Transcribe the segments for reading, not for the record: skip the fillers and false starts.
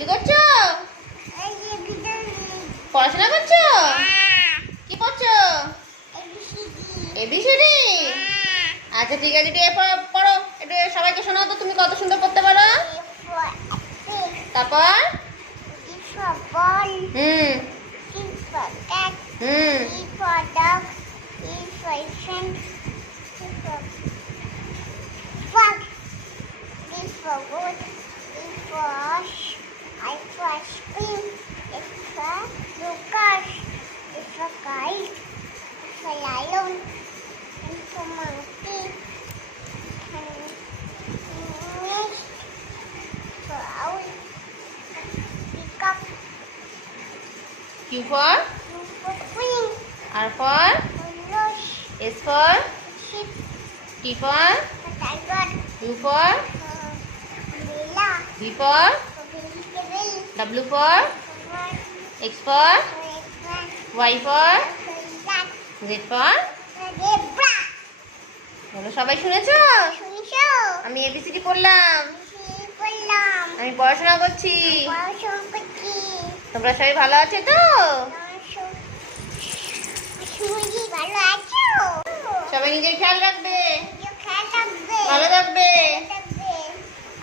কি করছো? পড়াশোনা করছো? কি পড়ছো? এবিসিডি। আচ্ছা ঠিক আছে, একটু পড়ো, একটু সবাইকে শোনাও তো তুমি কত সুন্দর পড়তে পারো। তারপর হুম হুম I for spring, it's for Lucas, it's for kite, it's for lion, it's for monkey, and nest, for owl, peacock, Q for for queen, R for for nose, S for sheep, T for for tiger, U for umbrella, V for for vegetable, W for for X for elephant, Y for for cat, Z for for zebra. বলো, সবাই শুনেছো? শুনছো? আমি ABCD পড়লাম, বললাম আমি পড়াশোনা করছি। পড়াশোনা করছি। তোমরা সবাই ভালো আছো তো? সুজি ভালো আছো? সবাই নিজের খেয়াল রাখবে, নিজের খেয়াল রাখবে। ভালো থাকবে। রাখবে।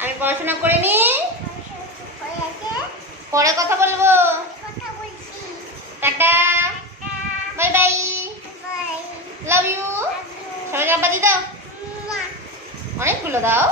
আমি পড়াশোনা করে নি, পড়াশোনা করে আছে? পরে কথা বলবো। কথা বলছি। Tata, bye bye, bye. Love you. সবাই আব্বা দি দাও, অনেকগুলো দাও।